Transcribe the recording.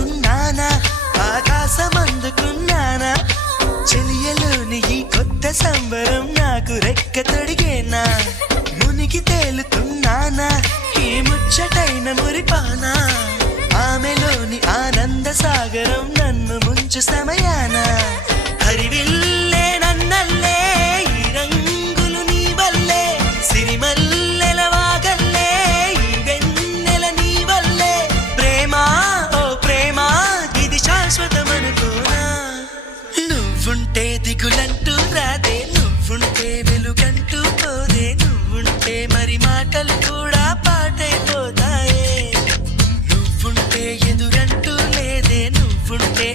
ఉన్నానా ఆకాశం అందుకున్నానా చెలియలోని ఈ కొత్త సంబరం నాకు రెక్క తొడిగేనా మునిగి తేలుతున్నానా ఈ ముచ్చటైన మురిపానా ఆమెలోని ఆనంద సాగరం నన్ను ముంచు సమయాన హరివిల్లే నన్నల్లే ఈ రంగులు నీ వల్లే సిరిమల్లెల వాగల్లే ఈ వెన్నెల నీ వల్లే ప్రేమ ఓ ప్రేమ ఇది శాశ్వతమనుకోనా నువ్వుంటే దిగులంటూ రాదే నువ్వుంటే వెలుగంటూ పోదే నువ్వుంటే మరి మాటలు కూడా పాటైపోతాయే నువ్వుంటే ఎదురంటూ లేదే నువ్వుంటే